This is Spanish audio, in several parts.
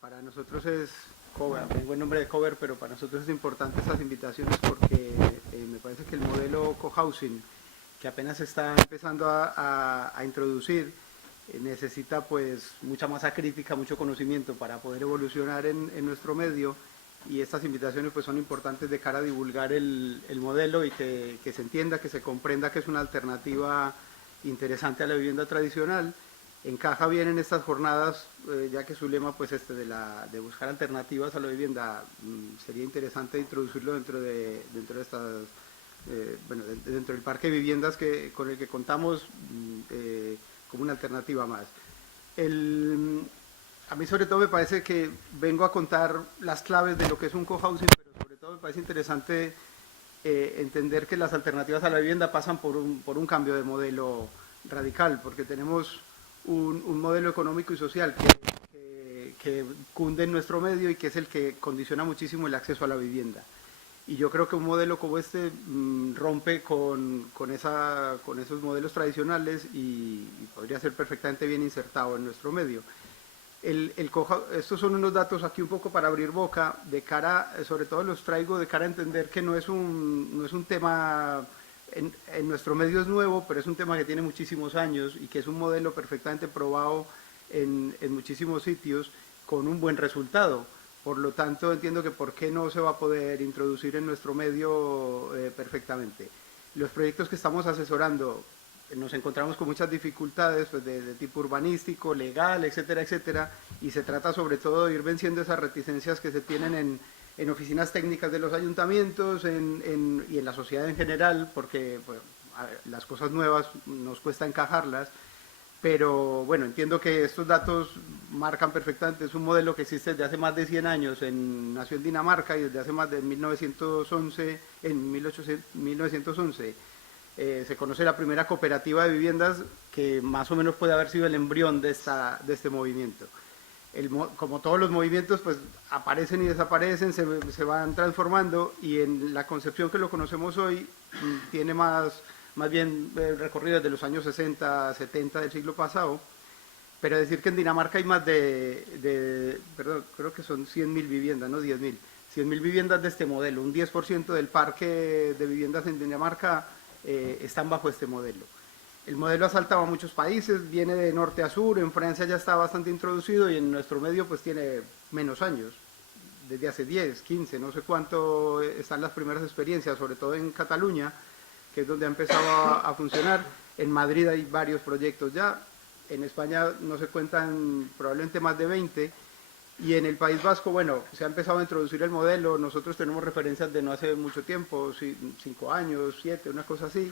Para nosotros es cover, tengo el nombre de cover, pero para nosotros es importante estas invitaciones porque me parece que el modelo cohousing, que apenas se está empezando a introducir, necesita pues mucha masa crítica, mucho conocimiento para poder evolucionar en nuestro medio, y estas invitaciones pues son importantes de cara a divulgar el modelo y que se entienda, que se comprenda que es una alternativa interesante a la vivienda tradicional. Encaja bien en estas jornadas, ya que su lema pues de buscar alternativas a la vivienda, sería interesante introducirlo dentro de estas, bueno, dentro del parque de viviendas con el que contamos, como una alternativa más. El, a mí sobre todo me parece que vengo a contar las claves de lo que es un cohousing, pero sobre todo me parece interesante entender que las alternativas a la vivienda pasan por un cambio de modelo radical, porque tenemos un modelo económico y social que cunde en nuestro medio y que es el que condiciona muchísimo el acceso a la vivienda. Y yo creo que un modelo como este rompe con esos modelos tradicionales y podría ser perfectamente bien insertado en nuestro medio. Estos son unos datos aquí un poco para abrir boca, de cara, sobre todo los traigo de cara a entender que no es un tema, en nuestro medio es nuevo, pero es un tema que tiene muchísimos años y que es un modelo perfectamente probado en muchísimos sitios con un buen resultado. Por lo tanto, entiendo que por qué no se va a poder introducir en nuestro medio perfectamente. Los proyectos que estamos asesorando, nos encontramos con muchas dificultades pues, de tipo urbanístico, legal, etcétera, etcétera, y se trata sobre todo de ir venciendo esas reticencias que se tienen en oficinas técnicas de los ayuntamientos y en la sociedad en general, porque pues, las cosas nuevas nos cuesta encajarlas, pero bueno, entiendo que estos datos marcan perfectamente, es un modelo que existe desde hace más de 100 años, nació en Dinamarca y desde hace más de 1911, en 1911 se conoce la primera cooperativa de viviendas que más o menos puede haber sido el embrión de este movimiento. Como todos los movimientos, pues aparecen y desaparecen, se van transformando, y en la concepción que lo conocemos hoy tiene más bien recorrido desde los años 60, 70 del siglo pasado, pero decir que en Dinamarca hay más perdón, creo que son 100.000 viviendas, no 10.000, 100.000 viviendas de este modelo, un 10% del parque de viviendas en Dinamarca están bajo este modelo. El modelo ha saltado a muchos países, viene de norte a sur, en Francia ya está bastante introducido y en nuestro medio pues tiene menos años, desde hace 10, 15, no sé cuánto están las primeras experiencias, sobre todo en Cataluña, que es donde ha empezado a funcionar. En Madrid hay varios proyectos ya, en España no se cuentan probablemente más de 20, y en el País Vasco, bueno, se ha empezado a introducir el modelo, nosotros tenemos referencias de no hace mucho tiempo, 5 años, 7, una cosa así,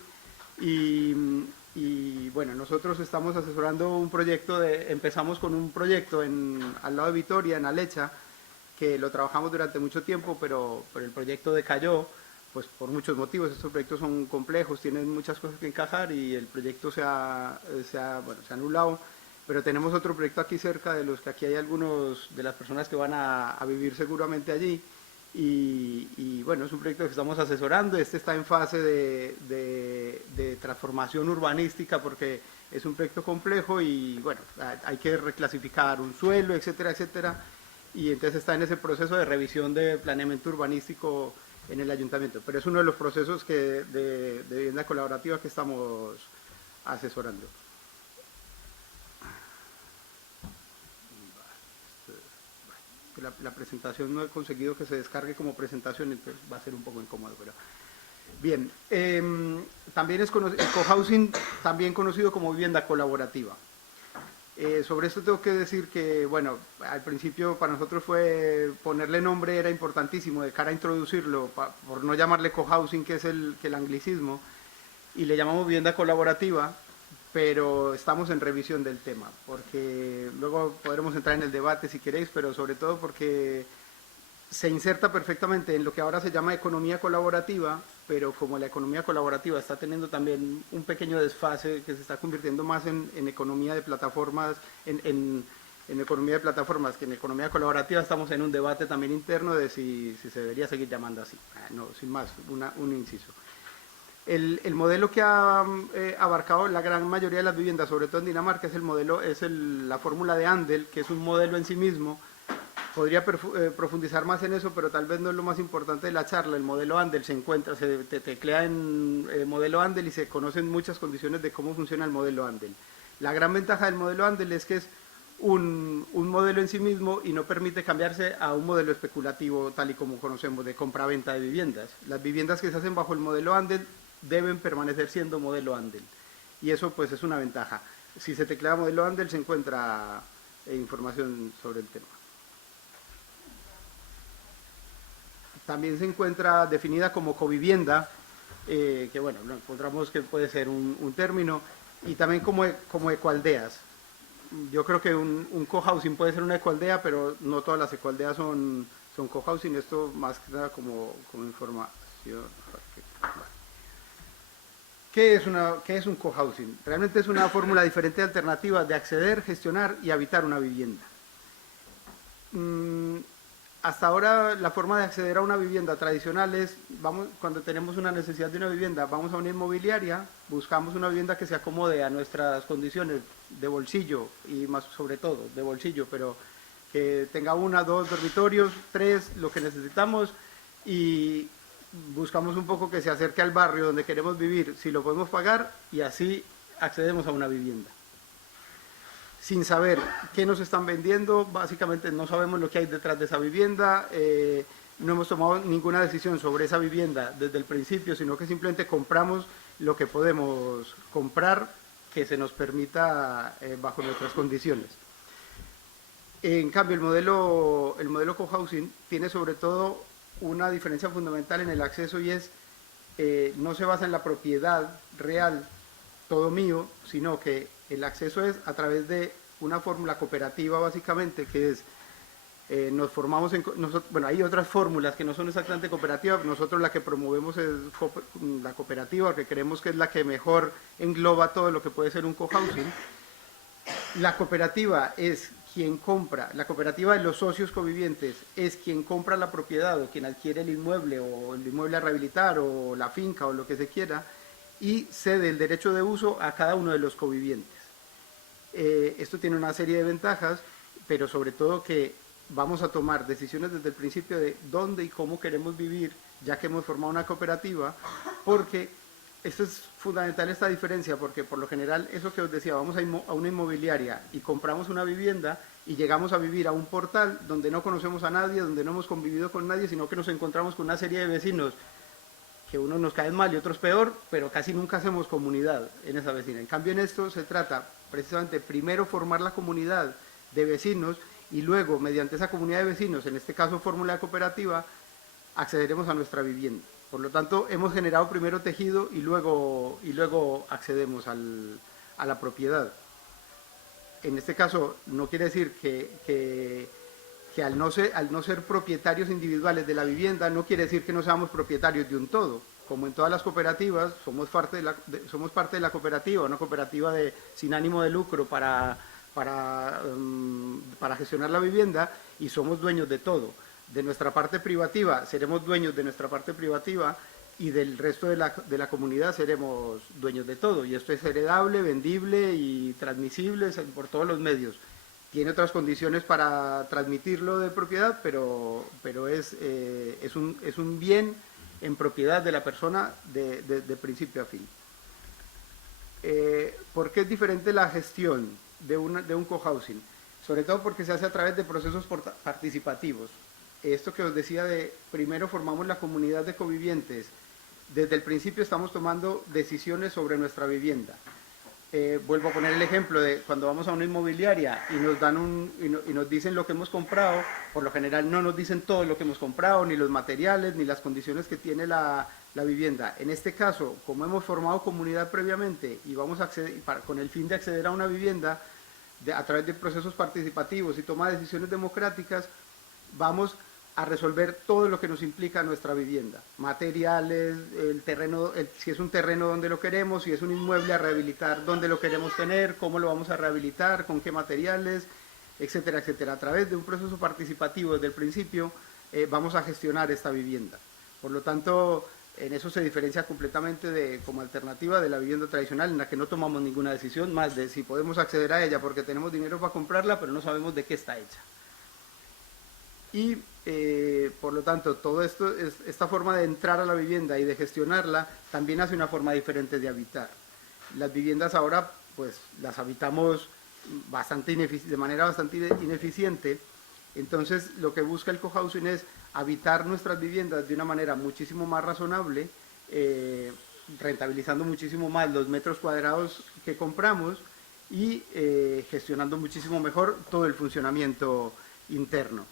y bueno, nosotros estamos asesorando un proyecto, empezamos con un proyecto al lado de Vitoria, en Alecha, que lo trabajamos durante mucho tiempo, pero el proyecto decayó, pues por muchos motivos. Estos proyectos son complejos, tienen muchas cosas que encajar y el proyecto bueno, se ha anulado, pero tenemos otro proyecto aquí cerca, de los que aquí hay algunos de las personas que van a vivir seguramente allí, y bueno, es un proyecto que estamos asesorando. Este está en fase de transformación urbanística porque es un proyecto complejo y bueno, hay que reclasificar un suelo, etcétera, etcétera, y entonces está en ese proceso de revisión de planeamiento urbanístico en el ayuntamiento, pero es uno de los procesos de vivienda colaborativa que estamos asesorando. La presentación no he conseguido que se descargue como presentación, entonces va a ser un poco incómodo, pero bien. También el cohousing, también conocido como vivienda colaborativa. Sobre esto tengo que decir que, bueno, al principio para nosotros fue ponerle nombre, era importantísimo de cara a introducirlo, por no llamarle cohousing, que es el anglicismo, y le llamamos vivienda colaborativa, pero estamos en revisión del tema, porque luego podremos entrar en el debate si queréis, pero sobre todo porque se inserta perfectamente en lo que ahora se llama economía colaborativa, pero como la economía colaborativa está teniendo también un pequeño desfase que se está convirtiendo más en economía de plataformas, en economía de plataformas que en economía colaborativa, estamos en un debate también interno de si se debería seguir llamando así. No, sin más, un inciso. El modelo que ha abarcado la gran mayoría de las viviendas, sobre todo en Dinamarca, es la fórmula de Andel, que es un modelo en sí mismo podría profundizar más en eso, pero tal vez no es lo más importante de la charla. El modelo Andel se encuentra, se teclea en modelo Andel y se conocen muchas condiciones de cómo funciona el modelo Andel. La gran ventaja del modelo Andel es que es un modelo en sí mismo y no permite cambiarse a un modelo especulativo tal y como conocemos de compra-venta de viviendas. Las viviendas que se hacen bajo el modelo Andel deben permanecer siendo modelo Andel y eso pues es una ventaja. Si se teclea modelo Andel se encuentra información sobre el tema. También se encuentra definida como covivienda, que bueno, lo encontramos que puede ser un término, y también como ecoaldeas. Yo creo que un cohousing puede ser una ecoaldea, pero no todas las ecoaldeas son cohousing. Esto más que nada como información. ¿Qué es un cohousing? Realmente es una fórmula diferente de alternativa de acceder, gestionar y habitar una vivienda. Hasta ahora la forma de acceder a una vivienda tradicional es, cuando tenemos una necesidad de una vivienda, vamos a una inmobiliaria, buscamos una vivienda que se acomode a nuestras condiciones de bolsillo y más sobre todo de bolsillo, pero que tenga 1, 2 dormitorios, 3, lo que necesitamos, y buscamos un poco que se acerque al barrio donde queremos vivir, si lo podemos pagar, y así accedemos a una vivienda. Sin saber qué nos están vendiendo, básicamente no sabemos lo que hay detrás de esa vivienda, no hemos tomado ninguna decisión sobre esa vivienda desde el principio, sino que simplemente compramos lo que podemos comprar que se nos permita bajo nuestras condiciones. En cambio, el modelo cohousing tiene sobre todo una diferencia fundamental en el acceso y es, no se basa en la propiedad real, todo mío, sino que el acceso es a través de una fórmula cooperativa básicamente, que es, nos formamos bueno, hay otras fórmulas que no son exactamente cooperativas, nosotros la que promovemos es la cooperativa, porque creemos que es la que mejor engloba todo lo que puede ser un cohousing. La cooperativa es quien compra, la cooperativa de los socios covivientes es quien compra la propiedad o quien adquiere el inmueble o el inmueble a rehabilitar o la finca o lo que se quiera, y cede el derecho de uso a cada uno de los covivientes. Esto tiene una serie de ventajas, pero sobre todo que vamos a tomar decisiones desde el principio de dónde y cómo queremos vivir, ya que hemos formado una cooperativa, porque esto es fundamental, esta diferencia, porque por lo general, eso que os decía, vamos a una inmobiliaria y compramos una vivienda y llegamos a vivir a un portal donde no conocemos a nadie, donde no hemos convivido con nadie, sino que nos encontramos con una serie de vecinos que unos nos caen mal y otros peor, pero casi nunca hacemos comunidad en esa vecina. En cambio, en esto se trata precisamente primero formar la comunidad de vecinos y luego, mediante esa comunidad de vecinos, en este caso fórmula cooperativa, accederemos a nuestra vivienda. Por lo tanto, hemos generado primero tejido y luego accedemos a la propiedad. En este caso, no quiere decir que al no ser propietarios individuales de la vivienda, no quiere decir que no seamos propietarios de un todo. Como en todas las cooperativas, somos parte de la cooperativa, una cooperativa sin ánimo de lucro para gestionar la vivienda, y somos dueños de todo. De nuestra parte privativa, seremos dueños de nuestra parte privativa, y del resto de la comunidad seremos dueños de todo. Y esto es heredable, vendible y transmisible por todos los medios. Tiene otras condiciones para transmitirlo de propiedad, pero es un bien en propiedad de la persona de principio a fin. ¿Por qué es diferente la gestión de un cohousing? Sobre todo porque se hace a través de procesos participativos. Esto que os decía de primero formamos la comunidad de covivientes, desde el principio estamos tomando decisiones sobre nuestra vivienda. Vuelvo a poner el ejemplo de cuando vamos a una inmobiliaria y nos dicen lo que hemos comprado. Por lo general no nos dicen todo lo que hemos comprado, ni los materiales, ni las condiciones que tiene la vivienda. En este caso, como hemos formado comunidad previamente y vamos a acceder, con el fin de acceder a una vivienda a través de procesos participativos y toma de decisiones democráticas, vamos a resolver todo lo que nos implica nuestra vivienda, materiales, el terreno, si es un terreno donde lo queremos, si es un inmueble a rehabilitar, dónde lo queremos tener, cómo lo vamos a rehabilitar, con qué materiales, etcétera, etcétera. A través de un proceso participativo desde el principio vamos a gestionar esta vivienda. Por lo tanto, en eso se diferencia completamente como alternativa de la vivienda tradicional, en la que no tomamos ninguna decisión más de si podemos acceder a ella porque tenemos dinero para comprarla, pero no sabemos de qué está hecha. y por lo tanto todo esto, esta forma de entrar a la vivienda y de gestionarla también hace una forma diferente de habitar. Las viviendas ahora pues las habitamos de manera bastante ineficiente, entonces lo que busca el cohousing es habitar nuestras viviendas de una manera muchísimo más razonable, rentabilizando muchísimo más los metros cuadrados que compramos y gestionando muchísimo mejor todo el funcionamiento interno.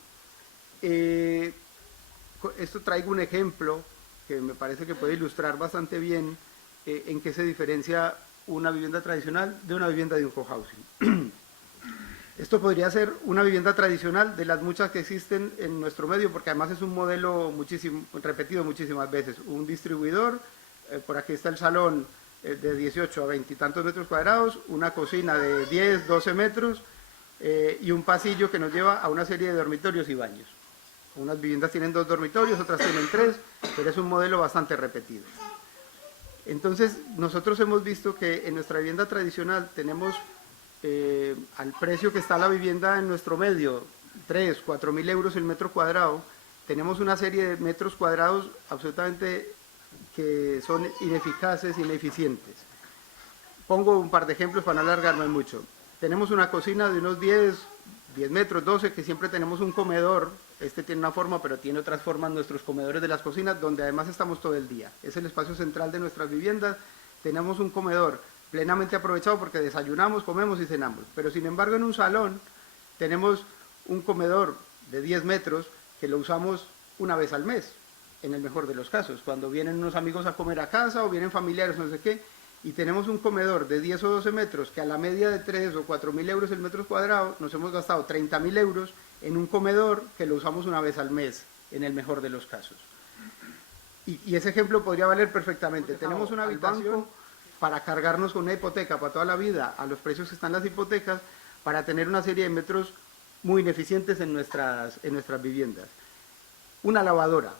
Esto traigo un ejemplo que me parece que puede ilustrar bastante bien en qué se diferencia una vivienda tradicional de una vivienda de un cohousing. Esto podría ser una vivienda tradicional de las muchas que existen en nuestro medio, porque además es un modelo repetido muchísimas veces. Un distribuidor, por aquí está el salón de 18 a 20 y tantos metros cuadrados, una cocina de 10, 12 metros y un pasillo que nos lleva a una serie de dormitorios y baños. Unas viviendas tienen 2 dormitorios, otras tienen 3, pero es un modelo bastante repetido. Entonces, nosotros hemos visto que en nuestra vivienda tradicional tenemos, al precio que está la vivienda en nuestro medio, 3, 4 mil euros el metro cuadrado, tenemos una serie de metros cuadrados absolutamente que son ineficaces, ineficientes. Pongo un par de ejemplos para no alargarme mucho. Tenemos una cocina de unos 10 metros, 12, que siempre tenemos un comedor. Este tiene una forma, pero tiene otras formas nuestros comedores de las cocinas, donde además estamos todo el día. Es el espacio central de nuestras viviendas. Tenemos un comedor plenamente aprovechado porque desayunamos, comemos y cenamos. Pero sin embargo en un salón tenemos un comedor de 10 metros que lo usamos una vez al mes, en el mejor de los casos, cuando vienen unos amigos a comer a casa o vienen familiares, no sé qué, y tenemos un comedor de 10 o 12 metros que a la media de 3 o 4 mil euros el metro cuadrado, nos hemos gastado 30 mil euros en un comedor que lo usamos una vez al mes, en el mejor de los casos. Y ese ejemplo podría valer perfectamente. Tenemos una habitación para cargarnos con una hipoteca para toda la vida a los precios que están las hipotecas, para tener una serie de metros muy ineficientes en nuestras viviendas. Una lavadora,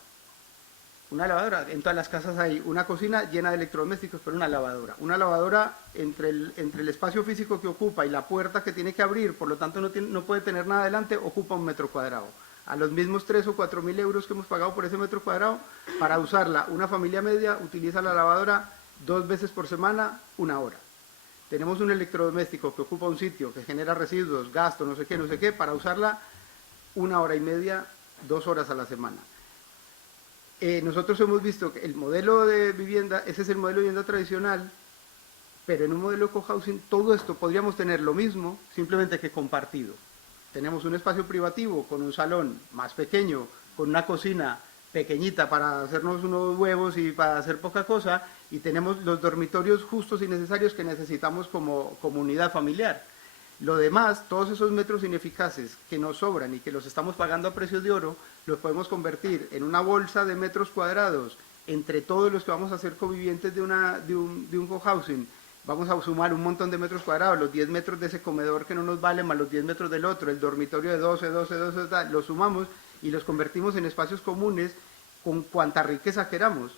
en todas las casas hay una cocina llena de electrodomésticos, pero una lavadora entre el espacio físico que ocupa y la puerta que tiene que abrir, por lo tanto no puede tener nada adelante, ocupa un metro cuadrado. A los mismos 3 o 4 mil euros que hemos pagado por ese metro cuadrado, para usarla, una familia media utiliza la lavadora 2 veces por semana, 1 hora. Tenemos un electrodoméstico que ocupa un sitio, que genera residuos, gasto, no sé qué, para usarla 1 hora y media, 2 horas a la semana. Nosotros hemos visto que el modelo de vivienda, ese es el modelo de vivienda tradicional, pero en un modelo cohousing todo esto podríamos tener lo mismo, simplemente que compartido. Tenemos un espacio privativo con un salón más pequeño, con una cocina pequeñita para hacernos unos huevos y para hacer poca cosa, y tenemos los dormitorios justos y necesarios que necesitamos como unidad familiar. Lo demás, todos esos metros ineficaces que nos sobran y que los estamos pagando a precio de oro, los podemos convertir en una bolsa de metros cuadrados entre todos los que vamos a ser covivientes de un cohousing. Vamos a sumar un montón de metros cuadrados, los 10 metros de ese comedor que no nos valen, más los 10 metros del otro, el dormitorio de 12, los sumamos y los convertimos en espacios comunes con cuanta riqueza queramos.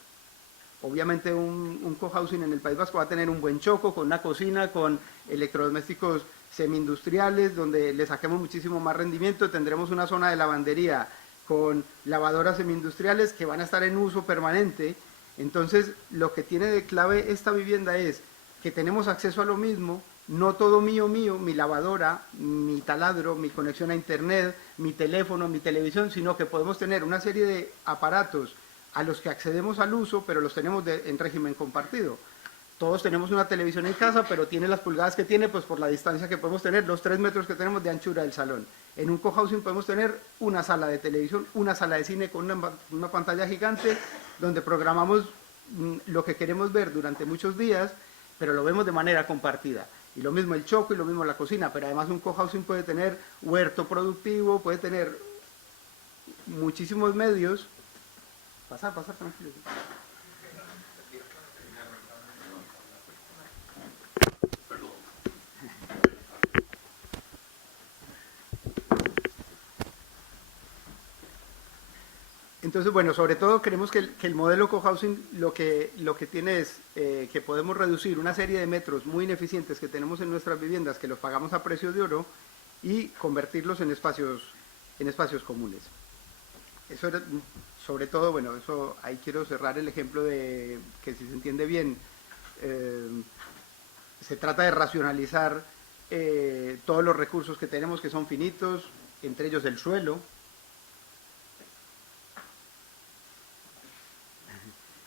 Obviamente un cohousing en el País Vasco va a tener un buen choco, con una cocina, con electrodomésticos semi-industriales, donde le saquemos muchísimo más rendimiento. Tendremos una zona de lavandería con lavadoras semi-industriales que van a estar en uso permanente. Entonces, lo que tiene de clave esta vivienda es que tenemos acceso a lo mismo, no todo mío, mi lavadora, mi taladro, mi conexión a internet, mi teléfono, mi televisión, sino que podemos tener una serie de aparatos a los que accedemos al uso, pero los tenemos en régimen compartido. Todos tenemos una televisión en casa, pero tiene las pulgadas que tiene, pues por la distancia que podemos tener, los 3 metros que tenemos de anchura del salón. En un cohousing podemos tener una sala de televisión, una sala de cine con una pantalla gigante, donde programamos lo que queremos ver durante muchos días, pero lo vemos de manera compartida. Y lo mismo el choco y lo mismo la cocina, pero además un cohousing puede tener huerto productivo, puede tener muchísimos medios. Pasar, tranquilo. Entonces, bueno, sobre todo creemos que el modelo cohousing lo que tiene es que podemos reducir una serie de metros muy ineficientes que tenemos en nuestras viviendas, que los pagamos a precio de oro, y convertirlos en espacios comunes. eso era, sobre todo, bueno, eso ahí quiero cerrar el ejemplo de que si se entiende bien, eh, se trata de racionalizar todos los recursos que tenemos que son finitos, entre ellos el suelo.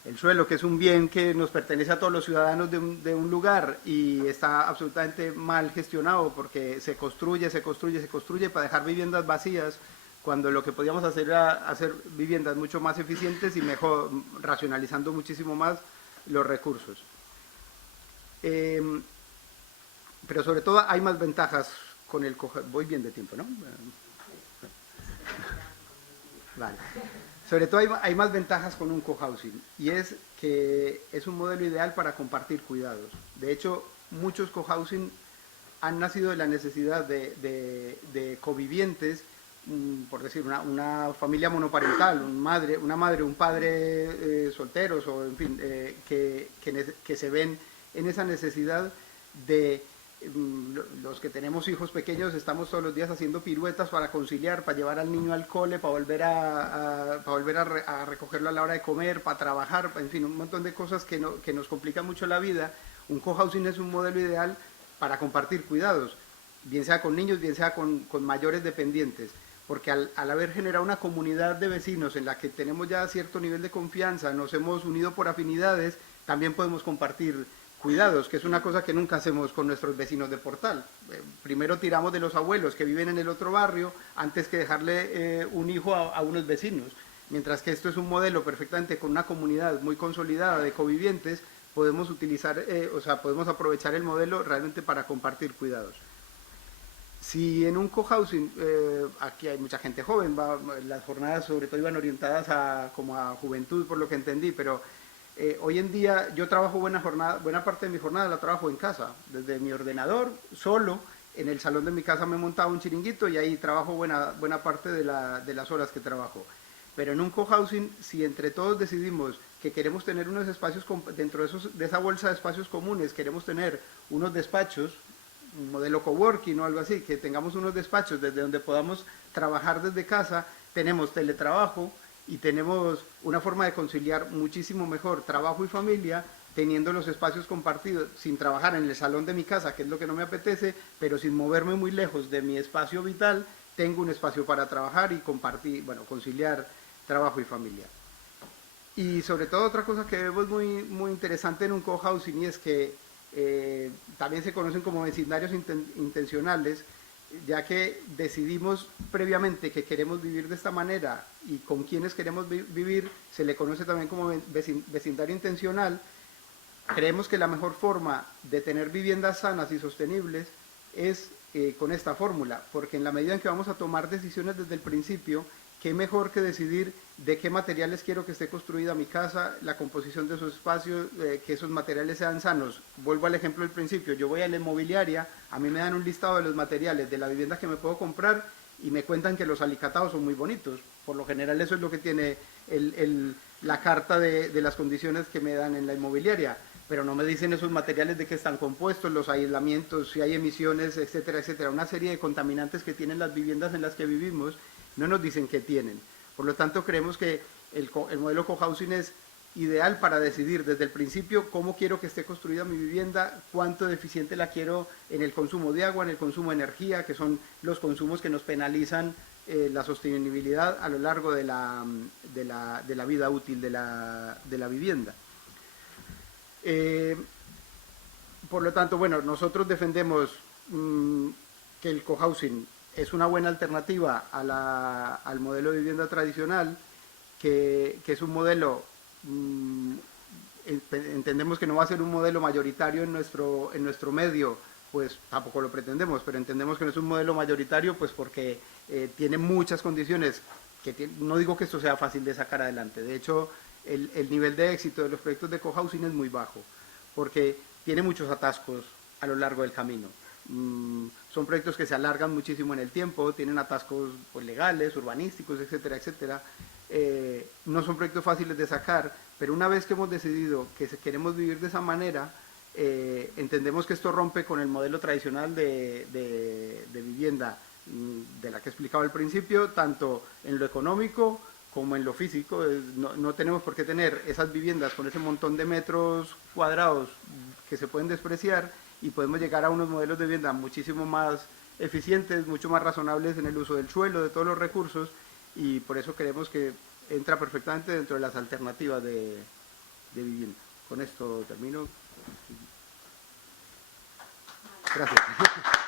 El suelo, que es un bien que nos pertenece a todos los ciudadanos de un lugar y está absolutamente mal gestionado porque se construye, se construye, se construye para dejar viviendas vacías, cuando lo que podíamos hacer era hacer viviendas mucho más eficientes y mejor, racionalizando muchísimo más los recursos. Eh, pero sobre todo hay más ventajas con el cohousing. Voy bien de tiempo, ¿no? Vale. Sobre todo hay más ventajas con un cohousing y es que es un modelo ideal para compartir cuidados. De hecho, muchos cohousing han nacido de la necesidad de covivientes, por decir, una familia monoparental, una madre, un padre solteros o en fin, que se ven en esa necesidad de los que tenemos hijos pequeños estamos todos los días haciendo piruetas para conciliar, para llevar al niño al cole, para volver a recogerlo a la hora de comer, para trabajar, en fin, un montón de cosas que nos complican mucho la vida. Un cohousing es un modelo ideal para compartir cuidados, bien sea con niños, bien sea con mayores dependientes, porque al haber generado una comunidad de vecinos en la que tenemos ya cierto nivel de confianza, nos hemos unido por afinidades, también podemos compartir cuidados, que es una cosa que nunca hacemos con nuestros vecinos de Portal. Primero tiramos de los abuelos que viven en el otro barrio antes que dejarle un hijo a unos vecinos. Mientras que esto es un modelo perfectamente con una comunidad muy consolidada de covivientes, podemos utilizar, podemos aprovechar el modelo realmente para compartir cuidados. Si en un cohousing, aquí hay mucha gente joven, las jornadas sobre todo iban orientadas como a juventud por lo que entendí, pero hoy en día yo trabajo buena parte de mi jornada la trabajo en casa, desde mi ordenador, solo, en el salón de mi casa me he montado un chiringuito y ahí trabajo buena parte de las horas que trabajo. Pero en un cohousing, si entre todos decidimos que queremos tener unos espacios, dentro de esa bolsa de espacios comunes, queremos tener unos despachos, un modelo coworking o algo así, que tengamos unos despachos desde donde podamos trabajar desde casa, tenemos teletrabajo, y tenemos una forma de conciliar muchísimo mejor trabajo y familia teniendo los espacios compartidos, sin trabajar en el salón de mi casa, que es lo que no me apetece, pero sin moverme muy lejos de mi espacio vital, tengo un espacio para trabajar y compartir, bueno, conciliar trabajo y familia. Y sobre todo otra cosa que vemos muy interesante en un cohousing y es que también se conocen como vecindarios intencionales, ya que decidimos previamente que queremos vivir de esta manera y con quienes queremos vivir, se le conoce también como vecindario intencional. Creemos que la mejor forma de tener viviendas sanas y sostenibles es con esta fórmula, porque en la medida en que vamos a tomar decisiones desde el principio, qué mejor que decidir de qué materiales quiero que esté construida mi casa, la composición de esos espacios, que esos materiales sean sanos. Vuelvo al ejemplo del principio, yo voy a la inmobiliaria, a mí me dan un listado de los materiales de la vivienda que me puedo comprar y me cuentan que los alicatados son muy bonitos. Por lo general eso es lo que tiene la carta de las condiciones que me dan en la inmobiliaria, pero no me dicen esos materiales de qué están compuestos, los aislamientos, si hay emisiones, etcétera, etcétera. Una serie de contaminantes que tienen las viviendas en las que vivimos no nos dicen qué tienen. Por lo tanto, creemos que el modelo cohousing es ideal para decidir desde el principio cómo quiero que esté construida mi vivienda, cuánto deficiente la quiero en el consumo de agua, en el consumo de energía, que son los consumos que nos penalizan la sostenibilidad a lo largo de la vida útil de la vivienda. Por lo tanto, bueno, nosotros defendemos que el cohousing es una buena alternativa al modelo de vivienda tradicional, que es un modelo, entendemos que no va a ser un modelo mayoritario en nuestro medio, pues tampoco lo pretendemos, pero entendemos que no es un modelo mayoritario pues porque tiene muchas condiciones, no digo que esto sea fácil de sacar adelante, de hecho el nivel de éxito de los proyectos de cohousing es muy bajo, porque tiene muchos atascos a lo largo del camino. Son proyectos que se alargan muchísimo en el tiempo, tienen atascos pues, legales, urbanísticos, etcétera, etcétera. No son proyectos fáciles de sacar, pero una vez que hemos decidido que queremos vivir de esa manera, entendemos que esto rompe con el modelo tradicional de vivienda de la que explicaba al principio, tanto en lo económico como en lo físico, no tenemos por qué tener esas viviendas con ese montón de metros cuadrados que se pueden despreciar, y podemos llegar a unos modelos de vivienda muchísimo más eficientes, mucho más razonables en el uso del suelo, de todos los recursos, y por eso creemos que entra perfectamente dentro de las alternativas de vivienda. Con esto termino. Gracias.